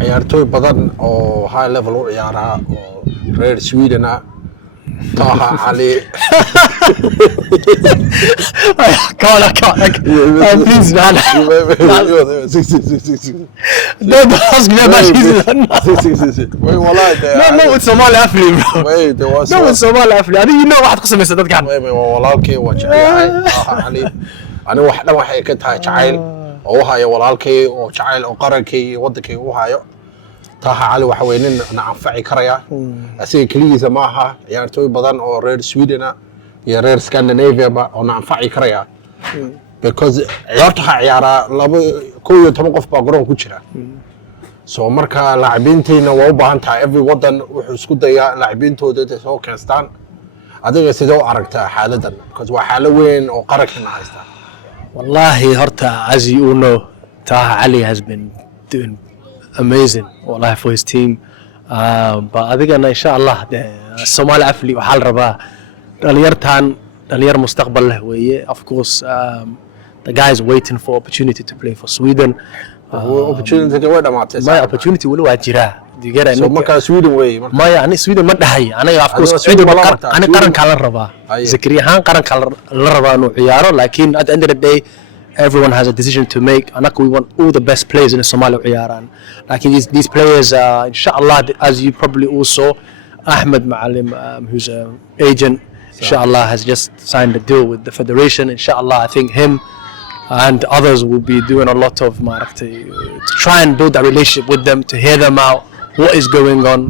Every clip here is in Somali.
ciyaartooy badan oo high level u ciyaara oo reer Sweden TAHA Ali please man don't ask me about Jesus wait والله no it's Somalia Afli bro wait there was no it's Somalia Afli I think you know waxaad ku samaysaa dadkan walaalkay waa jecelahay TAHA Ali ani waxay ka tahay jacayl oo hayo walaalkay oo jacayl oo qarankay wadankay u hayo TAHA Ali waxa weyn in anfaci karaya asiga kaligiisa ma aha ciyaartooy badan oo reer Sweden iyo reer Scandinavia ba oo anfaci karaya because ciyaarta ciyaara 12 qof baa garoon ku jira so marka laacibiinteena waa u baahan tahay every wadan wuxuu isku dayaa laacibiintooda inay soo kaastaan adiga sidoo aragtaa xaaladan because waa xaalad weyn oo qaranka haysta wallahi horta as you know TAHA Ali has been doing amazing wallahi for his team but adigana insha Allah Somali Afli waxa la rabaa dhalinyar mustaqbal leh weeye of course the guy is waiting for opportunity to play for Sweden opportunity way dhamaatay my opportunity wali waa jira digara so marka Sweden way maya ani Sweden ma dhahay aniga of course Sweden ani qaranka la rabaa Zakariya ahaan qaranka la rabaa inuu ciyaaro laakiin at the end of the day everyone has a decision to make and we want all the best players in Somalia ciyaaraan like these players inshallah as you probably also Ahmed Maalim who's an agent inshallah has just signed a deal with the federation inshallah I think him and others will be doing a lot of to try and build that relationship with them to hear them out what is going on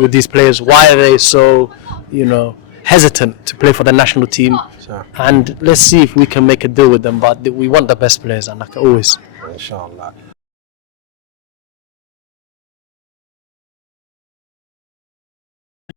with these players why are they so hesitant to play for the national team and let's see if we can make a deal with them but we want the best players and like always inshallah